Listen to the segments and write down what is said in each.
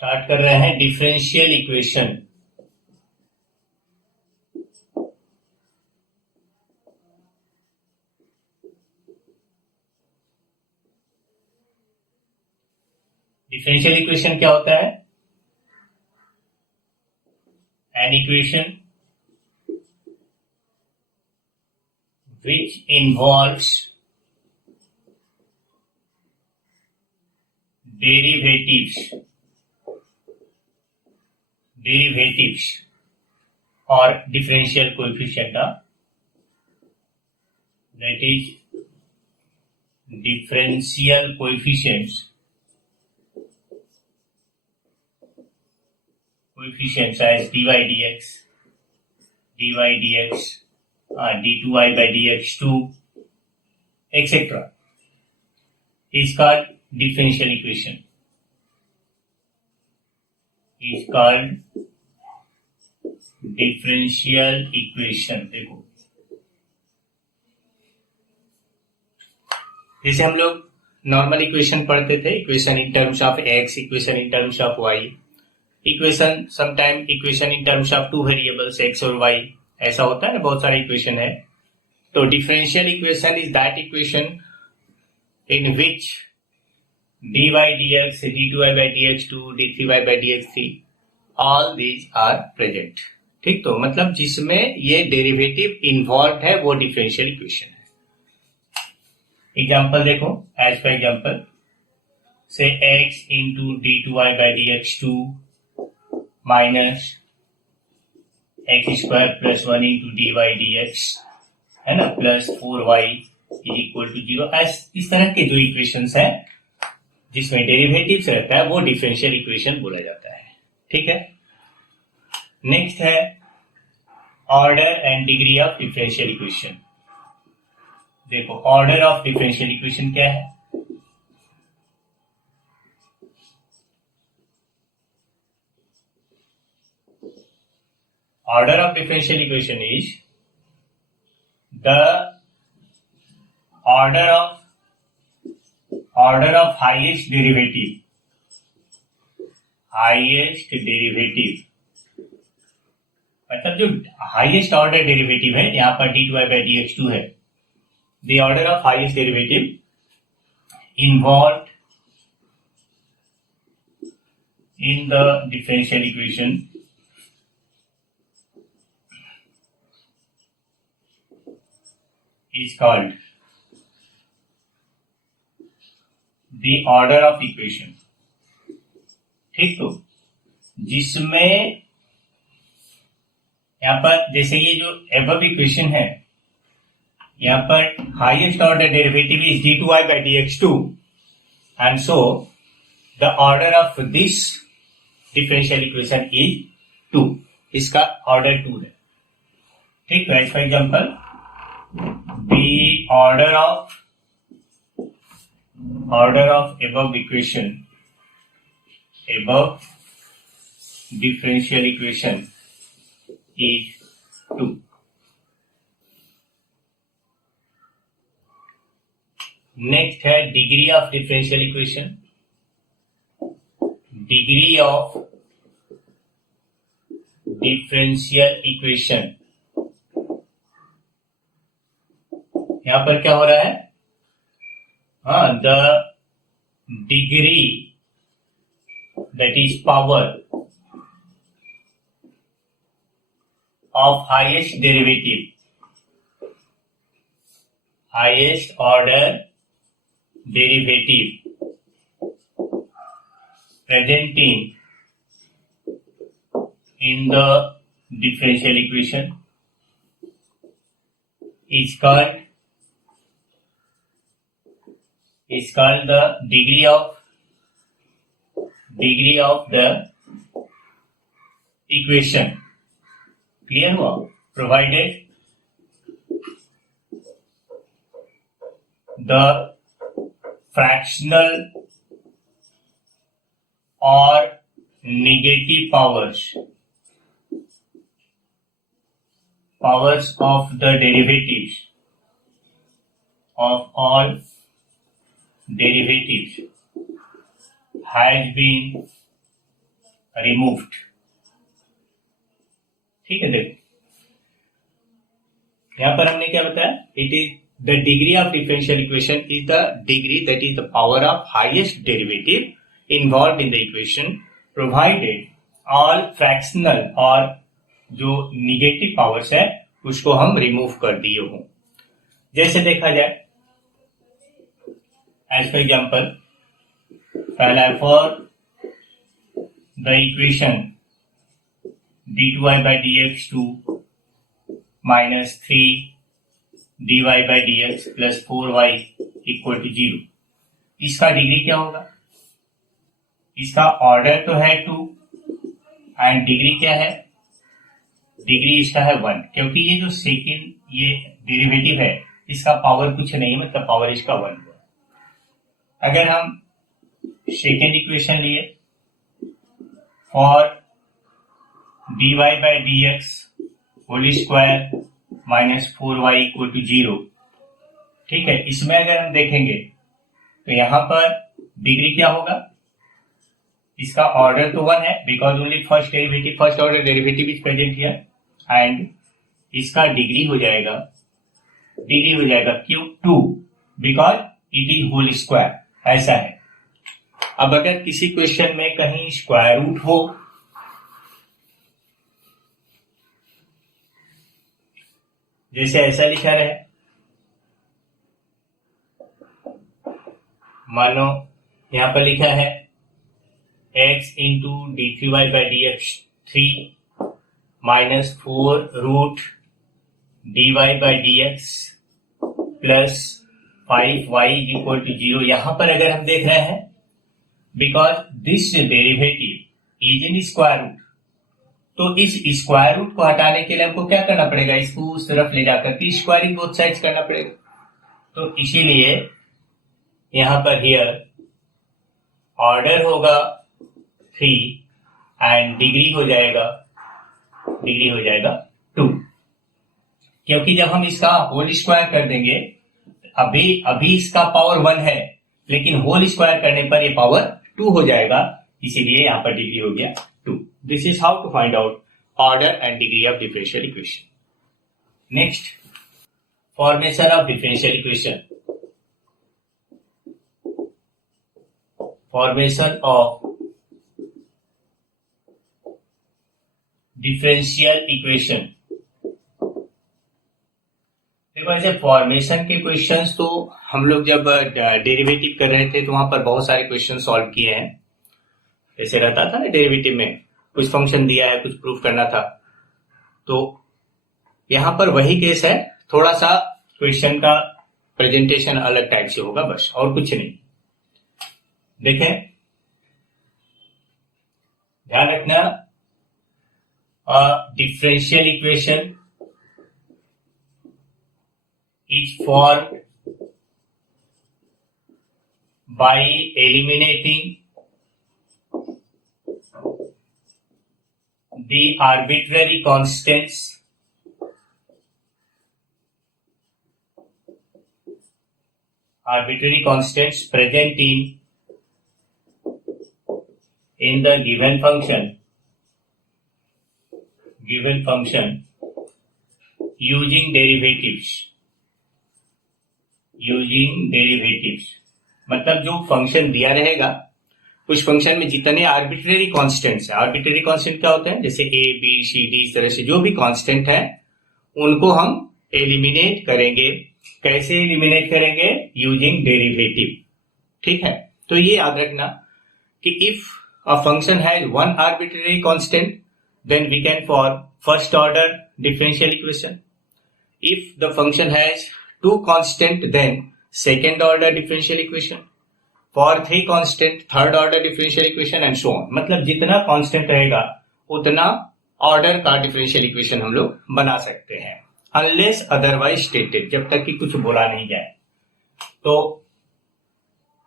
Start कर रहे हैं डिफरेंशियल इक्वेशन। डिफरेंशियल इक्वेशन क्या होता है? An equation which involves derivatives or differential coefficient, that is differential coefficients as dy dx, d2i by dx2, etc. is called differential equation. देखो, जैसे हम लोग नॉर्मल इक्वेशन पढ़ते थे, equation in terms of x, equation in terms of y, equation sometime equation in terms of two variables x और y, ऐसा होता है ना, बहुत सारे इक्वेशन है। तो differential equation is that equation in which dy dx, d2y by dx2, d3y by dx3 all these are present। ठीक, तो मतलब जिसमें ये डेरिवेटिव इन्वॉल्व है वो डिफरेंशियल इक्वेशन है। एग्जांपल देखो, एज पर एग्जांपल से x into d2y by dx2 minus x square plus 1 into dy dx है ना, plus 4y is equal to 0। इस तरह के जो इक्वेशंस है जिसमें डेरिवेटिव्स रहता है वो डिफरेंशियल इक्वेशन बोला जाता है। ठीक है, नेक्स्ट है order and degree of differential equation. देखो, ऑर्डर ऑफ डिफरेंशियल इक्वेशन क्या है? Order of differential equation is the order of highest derivative, मतलब जो हाईएस्ट ऑर्डर डेरिवेटिव है, यहां पर d2y by dx2 है, the order of highest derivative involve in the differential equation is called the order of equation. ठीक, तो जिसमें यहां पर जैसे ये जो एबव इक्वेशन है, यहां पर highest order derivative is d2y by dx2 and so the order of this differential equation is 2, इसका ऑर्डर 2 है। ठीक, तो as for example the order of above equation, above differential equation is 2. Next है degree of differential equation. Degree of differential equation, यहां पर क्या हो रहा है? The degree that is power of highest order derivative presenting in the differential equation is called the degree of the equation। Clear हुआ? Provided the fractional or negative powers of the derivatives of all derivatives has been removed. ठीक है, देखो यहां पर हमने क्या बताया, it is the degree of differential equation is the degree that is the power of highest derivative involve in the equation provided all fractional और जो निगेटिव पावर्स है उसको हम रिमूव कर दिए हों। जैसे देखा जाए, एज फॉर एग्जाम्पल, पहला है for the equation d2y by dx2 minus 3 dy by dx plus 4y equal to 0। इसका डिग्री क्या होगा? इसका ऑर्डर तो है 2 एंड डिग्री क्या है? डिग्री इसका है 1, क्योंकि ये जो सेकेंड ये डेरिवेटिव है इसका पावर कुछ नहीं है, मतलब पावर इसका 1 है। अगर हम सेकेंड इक्वेशन लिए for dy by dx whole square minus 4y equal to 0, ठीक है, इसमें अगर हम देखेंगे तो यहां पर डिग्री क्या होगा? इसका ऑर्डर तो 1 है because only first order derivative is present here, and इसका डिग्री हो जाएगा क्यों? 2, because it is whole square, ऐसा है। अब अगर किसी क्वेश्चन में कहीं स्क्वायर रूट हो, जैसे ऐसा लिखा रहे, मानो यहां पर लिखा है x into d3y by dx3 minus 4 root dy by dx plus 5y equal to 0। यहां पर अगर हम देख रहे हैं, because this derivative is in square root, तो इस स्क्वायर रूट को हटाने के लिए हमको क्या करना पड़ेगा? इसको उस तरफ ले जाकर के स्क्वायरिंग बोथ साइड्स करना पड़ेगा। तो इसीलिए यहां पर हियर ऑर्डर होगा 3 एंड डिग्री हो जाएगा 2, क्योंकि जब हम इसका होल स्क्वायर कर देंगे, अभी इसका पावर 1 है, लेकिन होल स्क्वायर करने पर ये पावर 2 हो जाएगा, इसीलिए यहां पर डिग्री हो गया 2। This is how to find out order and degree of differential equation. Next, formation of differential equation. Formation of differential equation. देखो, ऐसे फॉर्मेशन के क्वेश्चंस तो हम लोग जब डेरिवेटिव कर रहे थे तो वहां पर बहुत सारे क्वेश्चन सॉल्व किए हैं। जैसे रहता था ना, डेरिवेटिव में कुछ फंक्शन दिया है, कुछ प्रूफ करना था, तो यहां पर वही केस है, थोड़ा सा क्वेश्चन का प्रेजेंटेशन अलग टाइप से होगा, बस और कुछ नहीं। देखें, ध्यान रखना, differential equation is formed by eliminating the arbitrary constants present in the given function using derivatives। मतलब जो फंक्शन दिया रहेगा, कुछ फंक्शन में जितने आर्बिट्रेरी कांस्टेंट्स हैं, आर्बिट्रेरी कांस्टेंट क्या होते हैं? जैसे ए बी सी डी, इस तरह से जो भी कांस्टेंट है उनको हम एलिमिनेट करेंगे। कैसे एलिमिनेट करेंगे? Using derivative. ठीक है, तो ये याद रखना कि if a function has one arbitrary constant then we can form first order differential equation. If the function has two constant then second order differential equation. For 3 constant third order differential equation and so on. मतलब जितना constant रहेगा उतना order का differential equation हम लोग बना सकते हैं, अनलेस अदरवाइज स्टेटेड, जब तक कि कुछ बोला नहीं जाए। तो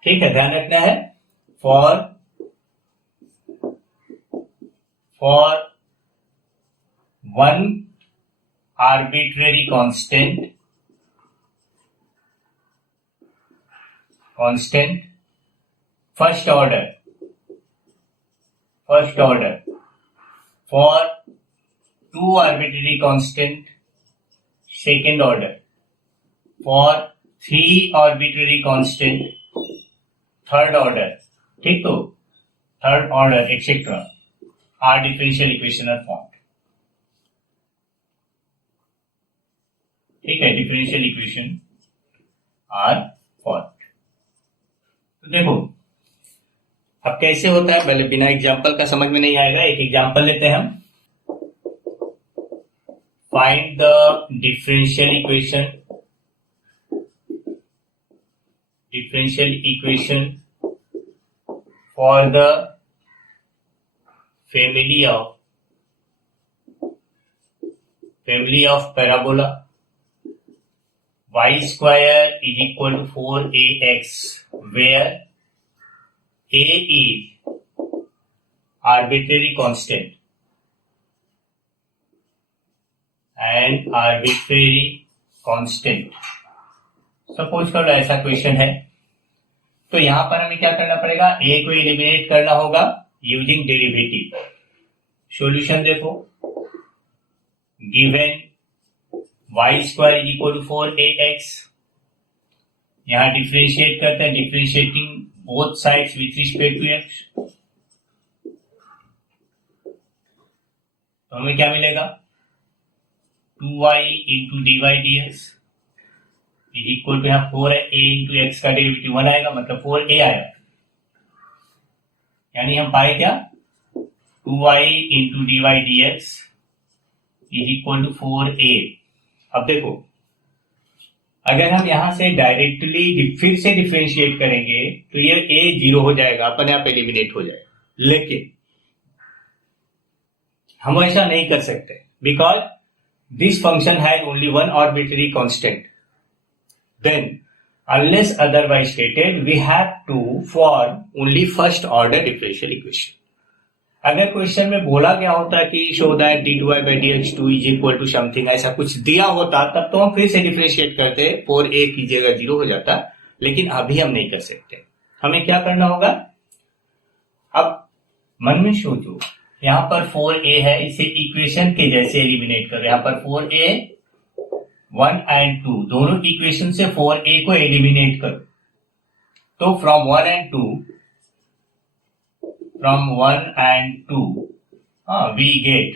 ठीक है, ध्यान रखना है, for one arbitrary constant first order first order for 2 arbitrary constant, second order for 3 arbitrary constant, third order, ठीक, तो third order etcetera are differential equation are formed. ठीक है, डिफरेंशियल इक्वेशन आर फॉर्म्ड। तो देखो अब कैसे होता है, पहले बिना एग्जांपल का समझ में नहीं आएगा, एक एग्जांपल लेते हैं हम। Find the differential equation for the family of parabola y square is equal to 4ax, where a is arbitrary constant and arbitrary constant। Suppose करो ऐसा क्वेश्चन है, तो यहां पर हमें क्या करना पड़ेगा, a को एलिमिनेट करना होगा यूजिंग डेरिवेटिव। सॉल्यूशन देखो, given y square is equal to 4ax, यहां डिफरेंशिएट करते हैं, differentiating both sides with respect to x, तो हमें क्या मिलेगा, 2y into dy dx is equal to यहाँ 4a इंटू एक्स का डेरिवेटिव 1 आएगा, मतलब 4a आएगा, यानी हम पाए क्या, 2y into d y d x is equal to 4a। अब देखो अगर हम यहां से डायरेक्टली फिर से डिफरेंशिएट करेंगे तो ये a 0 हो जाएगा, अपने आप एलिमिनेट हो जाएगा, लेकिन हम ऐसा नहीं कर सकते because this function has only one arbitrary constant, then unless otherwise stated we have to form only first order differential equation। अगर क्वेश्चन में बोला गया होता कि show that d2y by dx2 is equal to something, ऐसा कुछ दिया होता तब तो हम फिर से डिफरेंशिएट करते, 4a की जगह 0 हो जाता, लेकिन अभी हम नहीं कर सकते। हमें क्या करना होगा, अब मन में सोचो, यहां पर 4a है, इसे इक्वेशन के जैसे एलिमिनेट करो, यहां पर 4a 1 एंड 2 दोनों इक्वेशन से 4a को एलिमिनेट करो, तो from 1 and 2 we get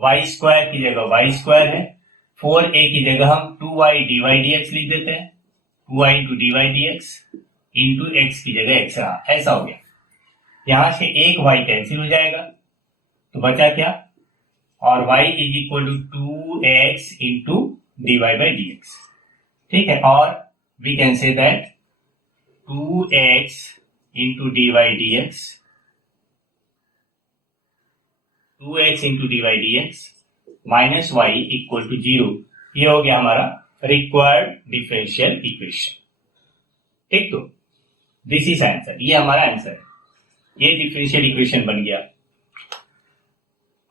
y square की जगह y स्क्वायर है, 4a की जगह हम 2y dy dx लिख देते हैं, 2y into dy dx into x की जगह x रहा, ऐसा हो गया। यहां से एक y कैंसिल हो जाएगा, तो बचा क्या, और y is equal to 2x into d y by d x. ठीक है, और we can say that 2x into d y d x, 2x into d y d x minus y equal to 0। ये हो गया हमारा required differential equation. ठीक, तो this is answer, ये हमारा आंसर है, ये डिफरेंशियल इक्वेशन बन गया।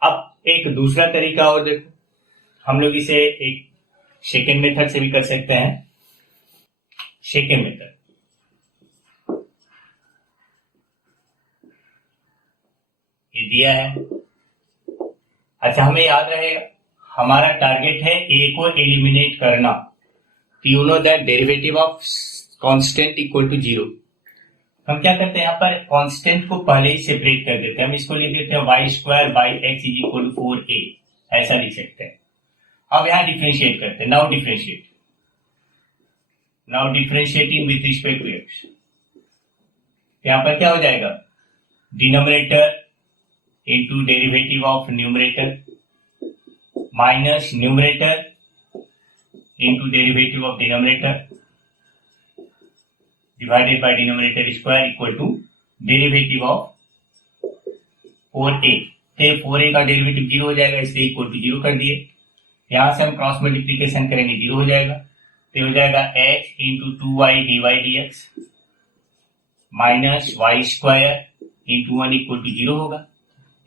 अब एक दूसरा तरीका और देखो, हम लोग इसे एक सेकेंड मेथड से भी कर सकते हैं। सेकेंड मेथड, ये दिया है, अच्छा हमें याद रहेगा हमारा टारगेट है a को एलिमिनेट करना, तो you know that derivative of constant equal to 0। हम क्या करते हैं, यहाँ पर कांस्टेंट को पहले ही सेपरेट कर देते हैं, हम इसको लिख देते हैं y square by x is equal to 4a, ऐसा लिख सकते हैं। अब यहाँ डिफरेंशिएट करते हैं, now differentiating with respect to x, यहाँ पर क्या हो जाएगा, denominator into derivative of numerator minus numerator into derivative of denominator divided by denominator square equal to derivative of 4a। तो 4a का डेरिवेटिव 0 हो जाएगा, इसलिए इक्वल टू 0 कर दिए। यहां से हम क्रॉस मल्टीप्लीकेशन करेंगे, 0 हो जाएगा, तो हो जाएगा x into 2y dy dx minus y square into 1 equal to 0 होगा।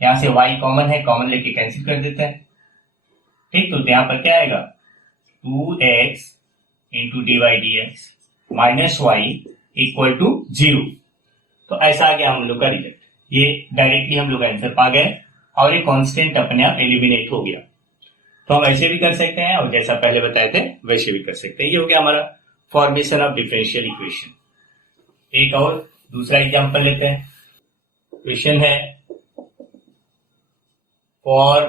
यहां से y कॉमन है, कॉमन लेके कैंसिल कर देते हैं। ठीक, तो यहाँ पर क्या आएगा, 2x into dy dx minus y equal to 0। तो तो ऐसा आ गया हम लोग का रिजल्ट। ये डायरेक्टली हम लोग आंसर पा गए और ये कांस्टेंट अपने आप एलिमिनेट हो गया। तो हम ऐसे भी कर सकते हैं और जैसा पहले बताए थे वैसे भी कर सकते हैं। ये हो गया हमारा फॉर्मेशन ऑफ डिफरेंशियल इक्वेशन। एक और दूसरा एग्जांपल लेते हैं। क्वेश्चन है for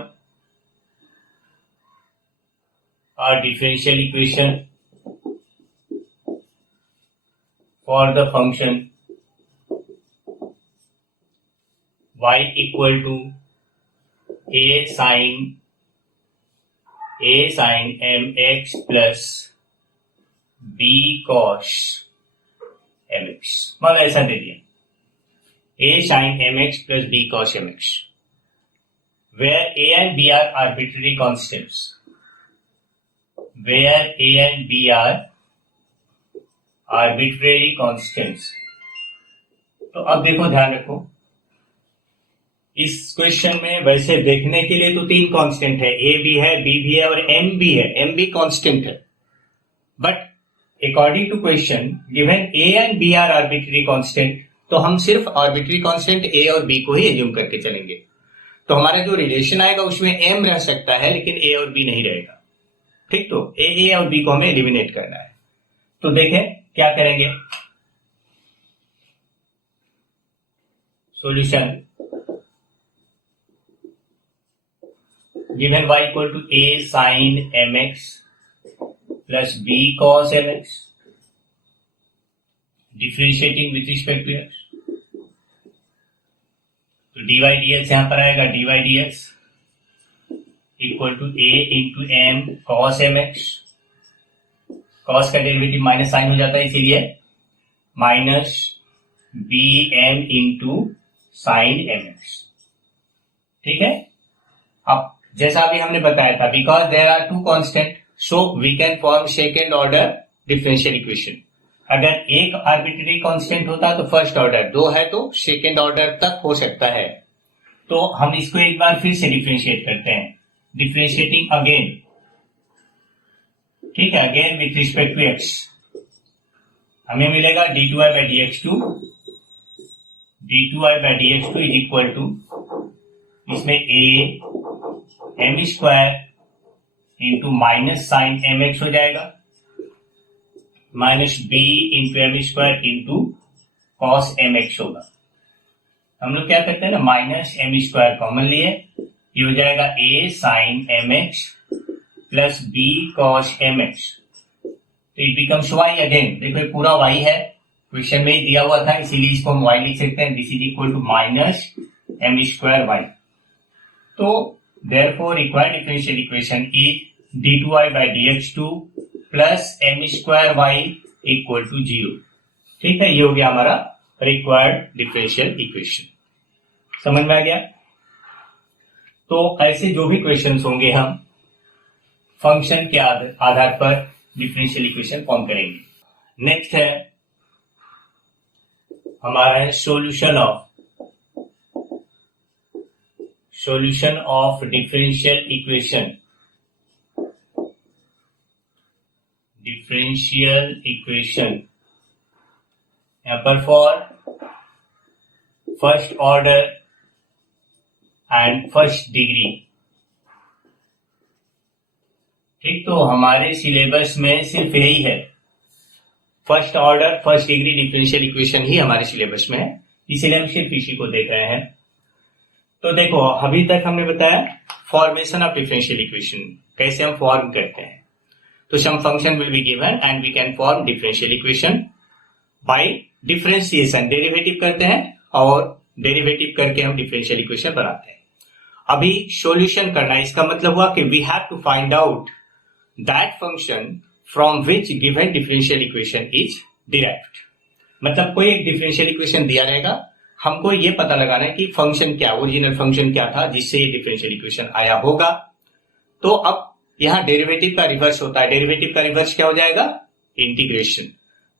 a differential equation for the function y equal to a sin mx plus b cos mx। मतलब ऐसा दे दिया a sin mx plus b cos mx, where a and b are arbitrary constants, where a and b are arbitrary constants। तो अब देखो, ध्यान रखो, इस question में वैसे देखने के लिए तो 3 कांस्टेंट है, ए भी है, बी भी है और एम भी है। एम भी कांस्टेंट है, but according to question given a and b are arbitrary constant, तो हम सिर्फ आर्बिट्ररी कांस्टेंट ए और बी को ही एज्यूम करके चलेंगे। तो हमारा जो रिलेशन आएगा उसमें एम रह सकता है लेकिन ए और बी नहीं रहेगा। ठीक, तो ए और बी को हमें एलिमिनेट करना है। तो देखें क्या करेंगे। Solution given y equal to a sin mx plus b cos mx, differentiating with respect to x, तो dy dx यहां पर आएगा, dy dx equal to a into m cos mx। cos का डेरिवेटिव माइनस साइन हो जाता है, इसीलिए minus bm into sine mx। ठीक है, अब जैसा अभी हमने बताया था, because there are 2 constant so we can form second order differential equation. अगर एक आर्बिट्ररी कांस्टेंट होता तो फर्स्ट ऑर्डर, 2 है तो सेकेंड ऑर्डर तक हो सकता है। तो हम इसको एक बार फिर से डिफरेंशिएट करते हैं, डिफरेंशिएटिंग अगेन। ठीक है, again with respect to x हमें मिलेगा d2i by dx2, d2i by dx2 is equal to, इसमें a m square into minus sine m x हो जाएगा, minus b into m square into cos m x होगा। हम लोग क्या करते हैं ना, माइनस एम स्क्वायर कॉमन लिए, ये हो जाएगा a sine m x plus b cos m x. तो इट बिकम्स वाई अगेन। देखो ये पूरा वाई है, क्वेश्चन में ही दिया हुआ था, इसीलिए इसको हम वाई लिख सकते हैं। This is equal to minus m square y. तो therefore required differential equation is d2i by dx2 plus m square y equal to 0। ठीक है, ये हो गया हमारा रिक्वायर्ड डिफरेंशियल इक्वेशन। समझ में आ गया। तो ऐसे जो भी क्वेश्चंस होंगे हम फंक्शन के आधार पर डिफरेंशियल इक्वेशन फॉर्म करेंगे। नेक्स्ट है हमारा है solution of differential equation। यहाँ पर for first order and first degree. ठीक, तो हमारे सिलेबस में सिर्फ यही है, first order first degree differential equation ही हमारे सिलेबस में है, इसीलिए हम सिर्फ इसी को देख रहे हैं। तो देखो अभी तक हमने बताया फॉर्मेशन ऑफ डिफरेंशियल इक्वेशन, कैसे हम फॉर्म करते हैं। तो some function will be given and we can form differential equation by differentiation, derivative करते हैं और डेरिवेटिव करके हम डिफरेंशियल इक्वेशन बनाते हैं। अभी सॉल्यूशन करना है, इसका मतलब हुआ कि we have to find out that function from which given differential equation is derived. मतलब कोई एक डिफरेंशियल इक्वेशन दिया रहेगा, हमको ये पता लगाना है कि फंक्शन क्या, ओरिजिनल फंक्शन क्या था जिससे ये डिफरेंशियल इक्वेशन आया होगा। तो अब यहां डेरिवेटिव का रिवर्स होता है, डेरिवेटिव का रिवर्स क्या हो जाएगा, इंटीग्रेशन।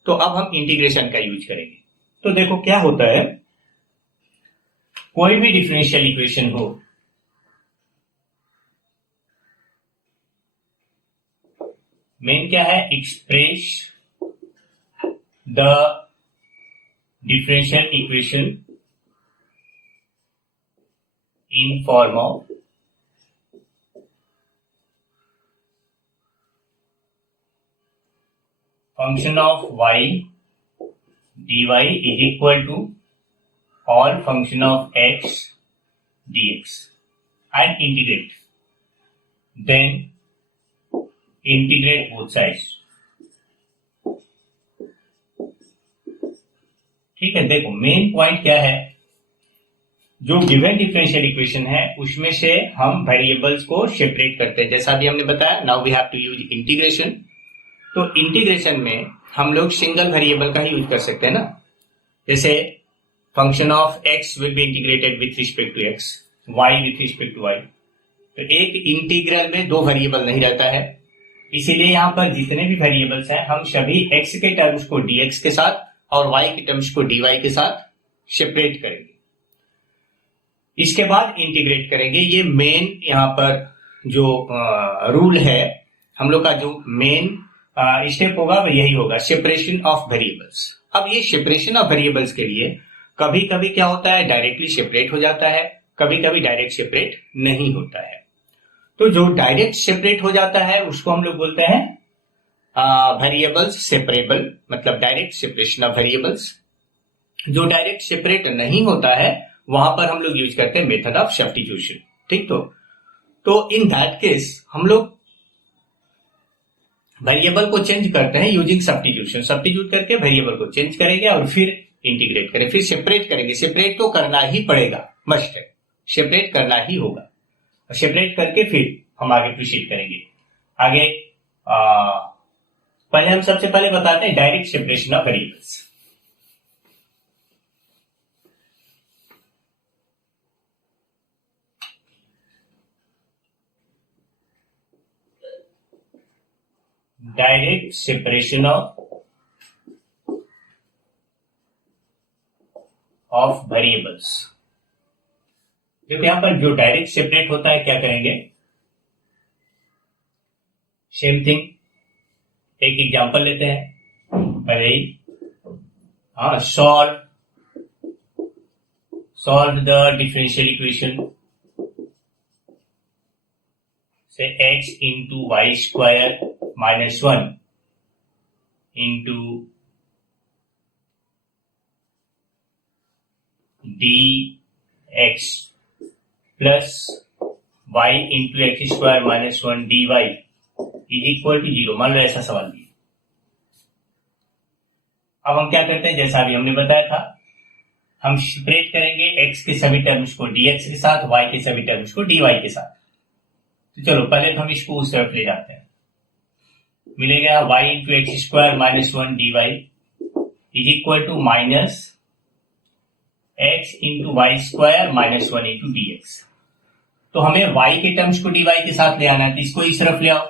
तो अब हम इंटीग्रेशन का यूज करेंगे। तो देखो क्या होता है, कोई भी डिफरेंशियल इक्वेशन हो, मेन क्या है, express the differential equation in form of function of y dy is equal to all function of x dx and integrate. Then integrate both sides. ठीक है, देखो मेन पॉइंट क्या है, जो गिवन डिफरेंशियल इक्वेशन है उसमें से हम वेरिएबल्स को सेपरेट करते हैं, जैसा भी हमने बताया. Now we have to use integration. तो इंटीग्रेशन में हम लोग सिंगल वेरिएबल का ही यूज कर सकते हैं ना. जैसे function of x will be integrated with respect to x, y with respect to y. तो एक इंटीग्रल में दो वेरिएबल नहीं रहता है, इसीलिए यहाँ पर जितने भी वेरिएबल्स हैं हम सभी x के टर्म्स को dx के साथ और y के टर्म्स को dy के साथ सेपरेट करेंगे. इसके बाद इंटीग्रेट करेंगे. ये मेन यहाँ पर जो रूल है, हम लोग का जो मेन स्टेप होगा वो यही होगा, सेपरेशन ऑफ वेरिएबल्स. अब ये सेपरेशन ऑफ वेरिएबल्स के लिए कभी कभी क्या होता है, डायरेक्टली सेपरेट हो जाता है, कभी कभी डायरेक्ट सेपरेट नहीं होता है. तो जो डायरेक्ट सेपरेट हो जाता है उसको हम लोग बोलते हैं वेरिएबल्स सेपरेबल, मतलब डायरेक्ट सेपरेशन ऑफ वेरिएबल्स. जो डायरेक्ट सेपरेट नहीं होता है वहां पर हम लोग यूज करते हैं मेथड ऑफ सब्स्टिट्यूशन. ठीक, तो इन दैट केस हम लोग वेरिएबल को चेंज करते हैं यूजिंग सब्स्टिट्यूशन. सब्स्टिट्यूट करके वेरिएबल को चेंज करेंगे और फिर इंटीग्रेट करें, फिर सेपरेट करेंगे. सेपरेट तो करना ही पड़ेगा, मस्ट है, सेपरेट करना ही होगा. सेपरेट करके फिर हम आगे प्रोसीड करेंगे. आगे पहले हम सबसे पहले बताते हैं direct separation of variables. Direct separation of variables. देखो यहां पर जो डायरेक्ट सेपरेट होता है क्या करेंगे, सेम थिंग, एक एग्जांपल लेते हैं पहले ही. सॉल्व द डिफरेंशियल इक्वेशन से x into y square minus 1 into dx plus y into x square minus 1 dy is equal to 0. मान लो ऐसा सवाल दिया. अब हम क्या करते हैं, जैसा अभी हमने बताया था, हम सेपरेट करेंगे x के सभी टर्म्स को dx के साथ, y के सभी टर्म्स को dy के साथ. तो चलो पहले तो हम इसको उस तरफ ले जाते हैं. मिलेगा y into x square minus 1 dy is equal to minus x into y square minus 1 into dx. तो हमें y के टर्म्स को dy के साथ ले आना है, तो इसको इस तरफ ले आओ,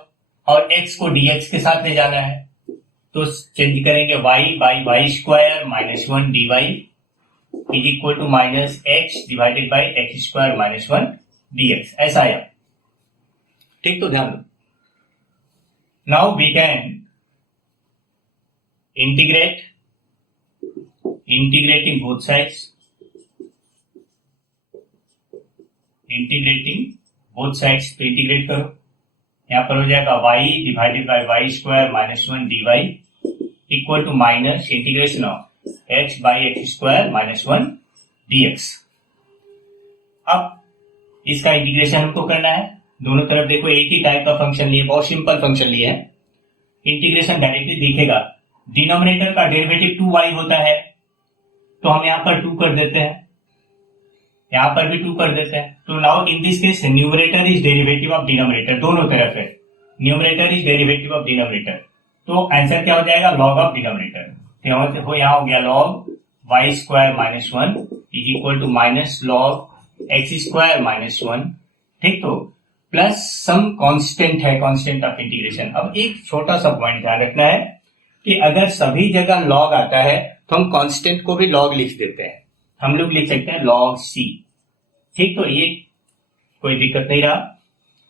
और x को dx के साथ ले जाना है. तो चेंज करेंगे y by y square minus 1 dy is equal to minus x divided by x square minus 1 dx. ऐसा आया. ठीक, तो ध्यान दो. Now we can integrating both sides, integrating both sides. तो इंटीग्रेट करो, यहां पर हो जाएगा y divided by y square minus 1 dy equal to minus integration of x by x square minus 1 dx. अब इसका इंटीग्रेशन हमको करना है. दोनों तरफ देखो एक ही टाइप का फंक्शन लिए, बहुत सिंपल फंक्शन लिए है. इंटीग्रेशन डायरेक्टली दिखेगा. डिनोमिनेटर का डेरिवेटिव 2y होता है, तो हम यहाँ पर 2 कर देते हैं, यहाँ पर भी 2 कर देते हैं. तो now in this case numerator is derivative of denominator, दोनों तरफ है. Numerator is derivative of denominator, तो आंसर क्या हो जाएगा, log ऑफ डिनोमिनेटर. तो यहाँ हो गया log y square minus 1 is equal to minus log x square minus 1. ठीक, तो प्लस सम कांस्टेंट है, कांस्टेंट ऑफ इंटीग्रेशन. अब एक छोटा सा पॉइंट ध्यान रखना है कि अगर सभी जगह log आता है तो हम कांस्टेंट को भी log लिख देते हैं. हम लोग लिख सकते हैं log c. ठीक, तो ये कोई दिक्कत नहीं रहा.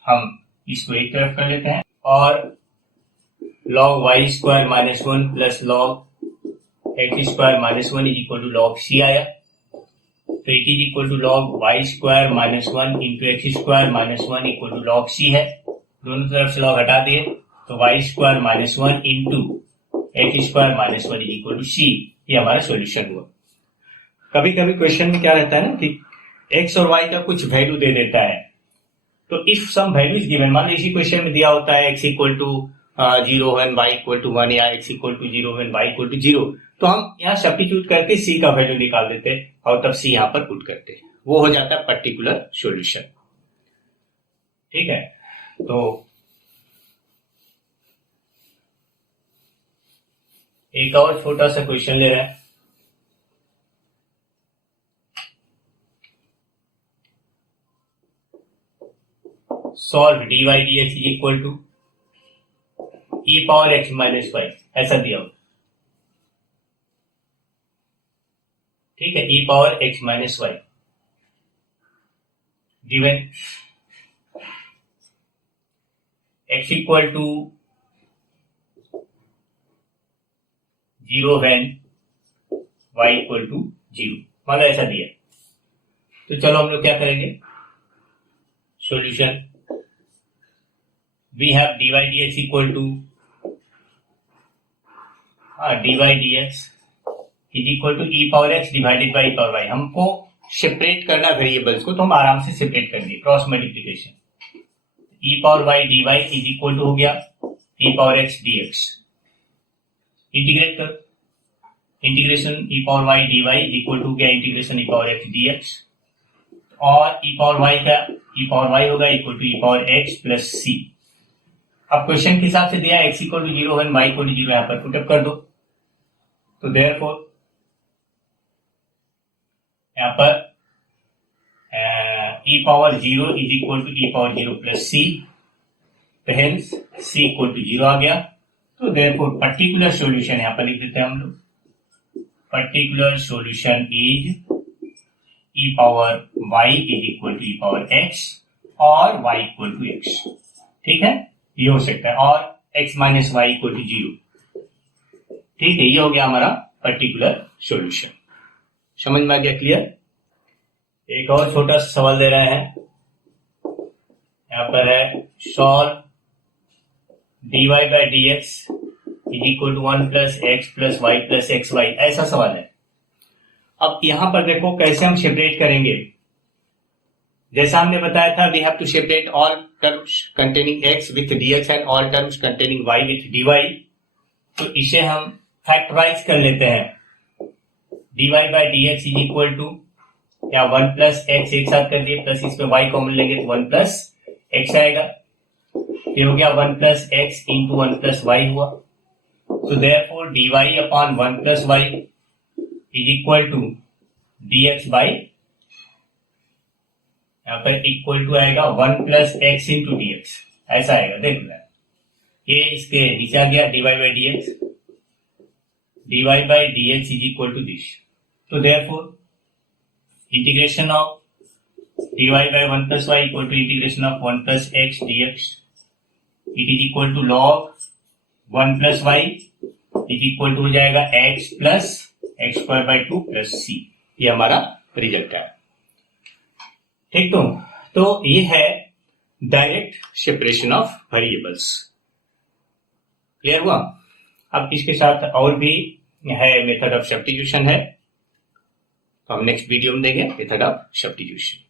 हम इसको एक तरफ कर लेते हैं और log y square minus 1 plus log x square minus one is equal to log c आया, तो it is equal to log y square minus one into x square minus one equal to log c है। दोनों तरफ से log हटा दिए तो y square minus one into x square minus one is equal to c, ये हमारा solution हुआ। कभी कभी क्वेश्चन में क्या रहता है ना कि एक्स और वाई का कुछ वैल्यू दे देता है, तो if some value is given, मान लो इसी क्वेश्चन में दिया होता है x equal to 0 when y equal to 1 या x equal to 0 when y equal to 0, तो हम यहाँ सब्स्टिट्यूट करके c का वैल्यू निकाल देते हैं और तब c यहाँ पर पुट करते हैं, वो हो जाता है पर्टिकुलर सॉल्यूशन। ठीक है, तो एक और छोटा सा क्वेश्चन ले रहे हैं। Solve dy dx is equal to e power x minus y, ऐसा दिया हो। ठीक है, e power x minus y given x equal to 0 when y equal to 0, मतलब ऐसा दिया। तो चलो हम लोग क्या करेंगे, solution we have dy dx equal to dy dx is equal to e power x divided by e power y। हमको सेपरेट करना वेरिएबल्स को, तो हम आराम से सेपरेट करेंगे, cross multiplication. e power y dy is equal to हो गया e power x dx, integrate कर, integration e power y dy is equal to हो गया integration e power x dx, और e पावर y का e power y होगा equal to e power x plus c। अब question के हिसाब से दिया x equal to 0 when y equal to 0, यहाँ पर पुटअप कर दो, तो देयरफॉर यहाँ पर e power 0 is equal to e power 0 plus c, तो हेंस c इक्वल टू 0 आ गया। तो देयरफॉर पर्टिकुलर सॉल्यूशन यहाँ पर लिख देते हैं हम लोग, particular solution is e power y is equal to e power x और y इक्वल टू x। ठीक है, ये हो सकता है, और x minus y equal to 0। ठीक है, ये हो गया हमारा पर्टिकुलर सॉल्यूशन। समझ में आ गया, क्लियर? एक और छोटा सवाल दे रहे हैं, यहाँ पर है solve dy by d x is equal to 1 plus x plus y plus x y, ऐसा सवाल है। अब यहाँ पर देखो कैसे हम सेपरेट करेंगे। जैसा हमने बताया था, we have to separate all terms containing x with dx and all terms containing y with dy। तो इसे हम फैक्टराइज कर लेते हैं। dy by dx is equal to क्या 1 प्लस एक्स एक साथ कर दिए, प्लस इसमें y कॉमन लेंगे तो 1 प्लस एक्स आएगा, ये हो गया 1 plus x into 1 plus y हुआ। तो therefore dy upon 1 plus y is equal to dx by, यहाँ पर इक्वल टू आएगा 1 plus x into d x, ऐसा आएगा, देख लो। ये इसके नीचे आ गया dy by d x, dy by d x is equal to this. तो therefore integration of dy by 1 plus y equal to integration of 1 plus x d x, it is equal to log 1 plus y is equal to हो जाएगा x plus x square by 2 plus c. ये हमारा result है। ठीक, तो ये है direct separation of variables. Clear हुआ? अब इसके साथ और भी है मेथड ऑफ सब्स्टिट्यूशन है, तो हम नेक्स्ट वीडियो में देंगे मेथड ऑफ सब्स्टिट्यूशन।